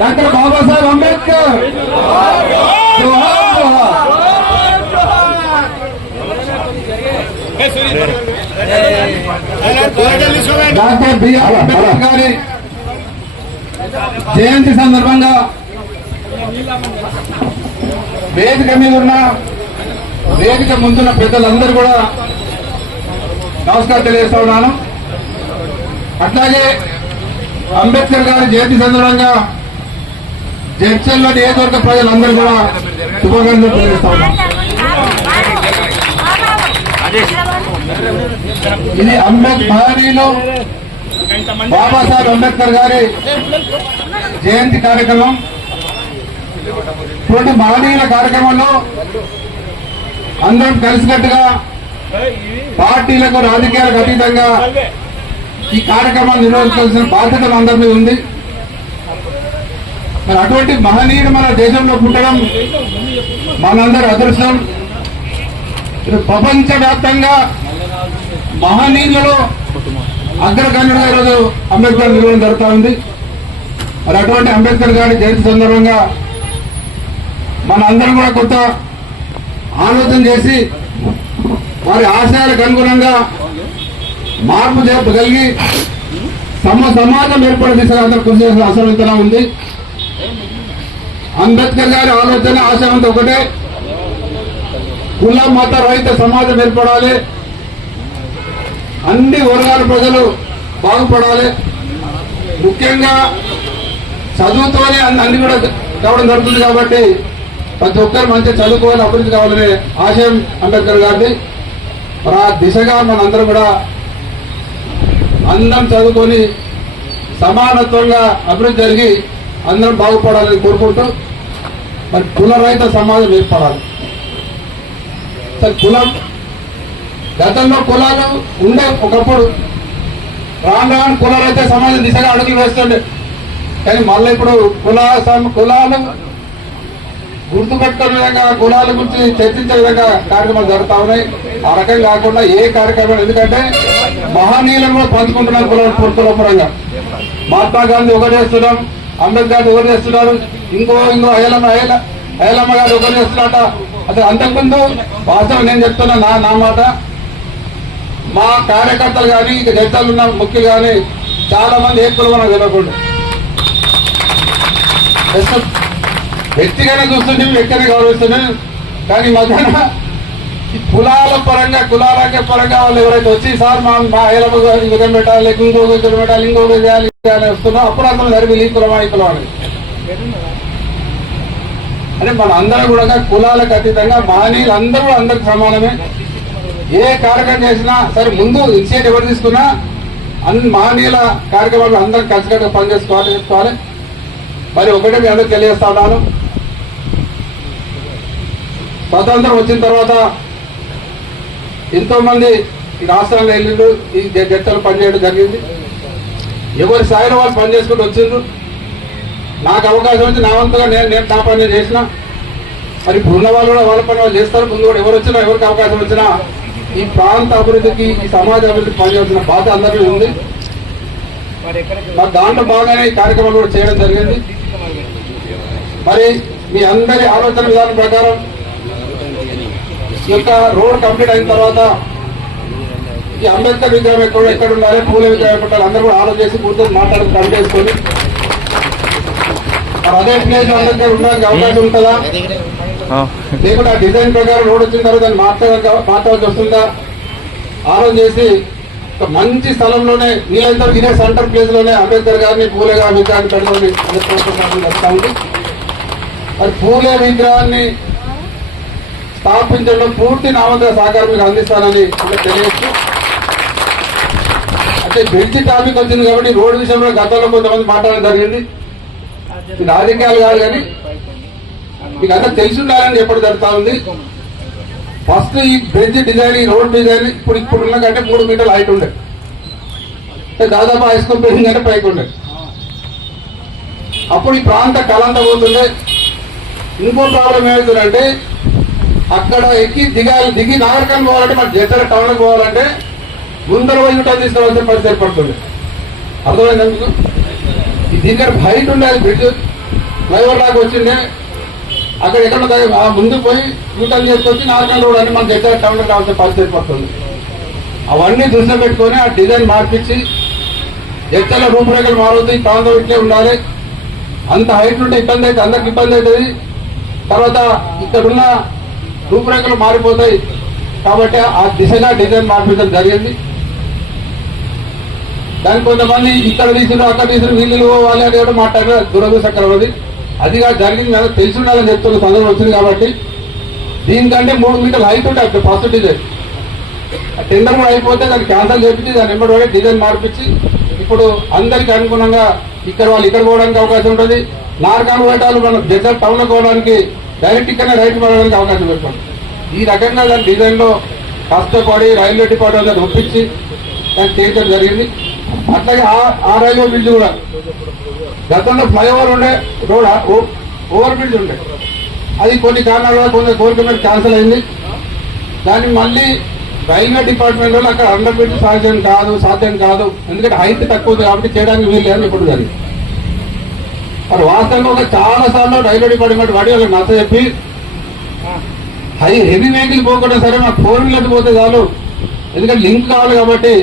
Doctor Babasaheb Ambedkar. Doctor BR Ambedkar గారి జయంతి సందర్భంగా వేదిక మీద ఉన్న వేదిక ముందున్న పెద్దలందరూ కూడా నమస్కారం తెలియజేస్తా ఉన్నాను. అట్లాగే అంబేద్కర్ గారి జయంతి సందర్భంగా జడ్చల్లో నియోజకవర్గ ప్రజలందరూ కూడా శుభాకాంక్షలు తెలియజేస్తా ఇది అంబేద్ మహనీయులు బాబాసాహెబ్ అంబేద్కర్ గారి జయంతి కార్యక్రమం. ఇటువంటి మహనీయుల కార్యక్రమంలో అందరం కలిసినట్టుగా పార్టీలకు రాజకీయాలకు అతీతంగా ఈ కార్యక్రమాన్ని నిర్వహించాల్సిన బాధ్యత అందరి మీద ఉంది. మరి అటువంటి మహనీయుడు మన దేశంలో పుట్టడం మనందరి అదృష్టం. ప్రపంచవ్యాప్తంగా మహనీయులలో అగ్రగణ్యుడుగా ఈరోజు అంబేద్కర్ నిర్వహణ జరుగుతూ ఉంది. మరి అటువంటి అంబేద్కర్ గారి జయంతి సందర్భంగా మన అందరం కూడా కొత్త ఆలోచన చేసి వారి ఆశయాలకు అనుగుణంగా మార్పు చేయగలిగి సమ సమాజం ఏర్పడే దిశగా అందరూ కృషి చేసిన అవసరం ఉంది. అంబేద్కర్ గారి ఆలోచన ఆశయం ఒకటే. కుల మత రహిత సమాజం ఏర్పడాలి. అన్ని వర్గాల ప్రజలు బాగుపడాలి. ముఖ్యంగా చదువుతోనే అన్ని అన్ని కూడా కావడం జరుగుతుంది కాబట్టి ప్రతి ఒక్కరు మంచి చదువుకోవాలి అభివృద్ధి కావాలనే ఆశయం అంబేద్కర్ గారిది. మరి ఆ దిశగా మనందరం కూడా అందరం చదువుకొని సమానత్వంగా అభివృద్ధి జరిగి అందరం బాగుపడాలని కోరుకుంటూ మరి కులరహిత సమాజం ఏర్పడాలి. కులం గతంలో కులాలు ఉండే ఒకప్పుడు రాను రాను కులరహిత సమాజం దిశగా అడుగులు వేస్తుండే. కానీ మళ్ళీ ఇప్పుడు కుల కులాలు గుర్తుపెట్టుకునే విధంగా కులాల గురించి చర్చించే విధంగా కార్యక్రమాలు జరుగుతా ఉన్నాయి. ఆ రకం కాకుండా ఏ కార్యక్రమం ఎందుకంటే మహనీయులను కూడా పంచుకుంటున్నారు కుల పరంగా. మహాత్మా గాంధీ ఒకటి చేస్తున్నాం అంబేద్కర్ ఒకటి చేస్తున్నారు ఇంకో ఇంకో అయ్యలమ్మ అయ్యల అయ్యలమ్మ గారు ఒకటి చేస్తున్నారట. అసలు అంతకుముందు వాస్తవం నేను చెప్తున్నా నా నా మాట మా కార్యకర్తలు కానీ ఇక జడ్జాలు ఉన్న ముఖ్యులు కానీ చాలా మంది ఏ కులం నాకు తెలియకుండా వ్యక్తిగానే చూస్తుంటే వ్యక్తిని గౌరవిస్తున్నాను కానీ మధ్యాహ్న కులాల పరంగా కులాల పరంగా వాళ్ళు ఎవరైతే వచ్చి సార్ మా మా ఐలమ్మ గారి విధం పెట్టాలి ఇంకో విధం పెట్టాలి ఇంకో చేయాలి అని వస్తున్నా అప్పుడు అర్థం జరిగింది ఈ కులమా ఈ కులం అని. అంటే మన అందరం కూడా కులాలకు అతీతంగా మహనీయులు అందరూ కూడా అందరికి సమానమే. ఏ కార్యక్రమం చేసినా సరే ముందు ఇనిషియేటివ్ ఎవరు తీసుకున్నా అన్ని మహనీయుల కార్యక్రమాలు అందరం కలిసికట్టుగా పనిచేసుకోవాలి చెప్పుకోవాలి మరి ఒకటే మీ అందరూ తెలియజేస్తా ఉన్నాను. స్వాతంత్రం వచ్చిన తర్వాత ఎంతో మంది ఈ రాష్ట్రంలో వెళ్ళిండు ఈ జట్టలు పనిచేయడం జరిగింది. ఎవరి స్థాయిలో వాళ్ళు పని చేసుకుంటూ వచ్చిండ్రు. నాకు అవకాశం వచ్చి నా వంతుగా నేను నేను నా పని చేసిన. మరి ఇప్పుడు ఉన్న వాళ్ళు కూడా వాళ్ళ పని వాళ్ళు చేస్తారు. ముందు కూడా ఎవరు వచ్చినా ఎవరికి అవకాశం వచ్చినా ఈ ప్రాంత అభివృద్ధికి ఈ సమాజ అభివృద్ధికి పనిచేస్తున్న బాధ అందరికీ ఉంది. మరి దాంట్లో బాగానే ఈ కార్యక్రమాలు కూడా చేయడం జరిగింది. మరి మీ అందరి ఆలోచన విధానం ప్రకారం యొక్క రోడ్ కంప్లీట్ అయిన తర్వాత ఈ అంబేద్కర్ విగ్రహం ఎక్కడ ఎక్కడ ఉండాలి పూల విగ్రహం ఎక్కడ ఉండాలి అందరూ కూడా ఆలోచన చేసి కూర్చొని మాట్లాడి కమిటీ చేసుకొని మరి అదే ప్లేస్ అందరికీ ఉండడానికి అవకాశం ఉంటుందా? లేకుంటే ఆ డిజైన్ ప్రకారం రోడ్ వచ్చిన తర్వాత దాన్ని మార్చడానికి మార్చవలసి వస్తుందా? ఆలోచన చేసి ఒక మంచి స్థలంలోనే వీలైనంత ఇదే సెంటర్ ప్లేస్లోనే అంబేద్కర్ గారిని పూలేగా విగ్రహాన్ని పెట్టుకొని వస్తా ఉంది మరి పూలే విగ్రహాన్ని స్థాపించడం పూర్తి నామంగా సహకారం మీకు అందిస్తానని తెలియచ్చు అంటే బ్రిడ్జి టాపిక్ వచ్చింది కాబట్టి రోడ్డు విషయంలో గతంలో కొంతమంది మాట్లాడడం జరిగింది. ఇది రాజకీయాలు కాదు కానీ మీకు అంతా తెలిసి ఉండాలని ఎప్పుడు జరుగుతా ఉంది. ఫస్ట్ ఈ బ్రిడ్జ్ డిజైన్ ఈ రోడ్ డిజైన్ ఇప్పుడు ఇప్పుడు ఉన్న కంటే మూడు మీటర్లు హైట్ ఉండే. అంటే దాదాపు హై స్కూల్ బిల్డింగ్ కంటే పైకి ఉండే. అప్పుడు ఈ ప్రాంత కలంతా పోతుండే. ఇంకో ప్రాబ్లం ఏమవుతుందంటే అక్కడ ఎక్కి దిగాలి దిగి నాగరికానికి పోవాలంటే మన జతర టౌన్కి పోవాలంటే ముందర పోయి తీసుకోవాల్సిన పరిస్థితి ఏర్పడుతుంది. అర్థమైంది మీకు? దీనికంటే బయట ఉండాలి బ్రిడ్జ్. ఫ్లైఓవర్ దాకా వచ్చిండే అక్కడ ఎక్కడ ద- ఆ ముందు పోయి యూటర్న్ చేసుకొచ్చి నార్మల్ రోడ్ అని మన దగ్గర టౌన్లో రావాల్సిన పరిస్థితి పడుతుంది అవన్నీ దృష్టిలో పెట్టుకొని ఆ డిజైన్ మార్పించి ఎత్తల రూపురేఖలు మారుతుంది ఈ ప్రాంతం ఇట్లే ఉండాలి. అంత హైట్ ఉంటే ఇబ్బంది అయితే అందరికి ఇబ్బంది అవుతుంది. తర్వాత ఇక్కడున్న రూపురేఖలు మారిపోతాయి. కాబట్టి ఆ దిశగా డిజైన్ మార్పించడం జరిగింది. దాని కొంతమంది ఇక్కడ తీసిన అక్కడ తీసిన వీళ్ళు వాళ్ళు అని కూడా మాట్లాడారు దురదృష్టకరం అది. అదిగా జరిగింది కదా తెలిసి ఉండాలని చెప్తున్న సందర్భం వచ్చింది కాబట్టి. దీనికంటే మూడు మీటర్లు హైట్ అక్కడ ఫస్ట్ డిజైన్ టెండర్ కూడా అయిపోతే దాన్ని క్యాన్సల్ చేపించి దాన్ని ఎంబడి డిజైన్ మార్పించి ఇప్పుడు అందరికి అనుగుణంగా ఇక్కడ వాళ్ళు ఇక్కడ పోవడానికి అవకాశం ఉంటుంది. నార్కాన్ పోయేటాలు మనం డెజర్ట్ టౌన్ పోవడానికి డైరెక్ట్ ఇక్కడ రైట్ పడడానికి అవకాశం పెడతాం ఈ రకంగా దాని డిజైన్లో కష్టపడి రైల్వే డిపార్ట్మెంట్ దాన్ని ఒప్పించి దాన్ని చేయడం జరిగింది. అట్లాగే ఆ- ఆ రైల్వే బ్రిడ్జ్ కూడా. గతంలో ఫ్లైఓవర్ ఉండే రోడ్ ఓవర్ బ్రిడ్జ్ ఉండే. అది కొన్ని కారణాల వల్ల కొన్ని గవర్నమెంట్ క్యాన్సిల్ అయింది. దాన్ని మళ్ళీ రైల్వే డిపార్ట్మెంట్ వాళ్ళు అక్కడ అండర్ బ్రిడ్జ్ సాధ్యం కాదు సాధ్యం కాదు. ఎందుకంటే హైట్ తక్కువ ఉంది కాబట్టి చేయడానికి వీలు లేదని ఇప్పుడు జరిగింది. మరి వాస్తవంగా ఒక చాలా సార్లు రైల్వే డిపార్ట్మెంట్ వాడి వాళ్ళకి నచ్చ చెప్పి. హై హెవీ వెహికల్ పోకుండా సరే మాకు ఫోర్ వీలర్ పోతే చాలు. ఎందుకంటే లింక్ కావాలి కాబట్టి.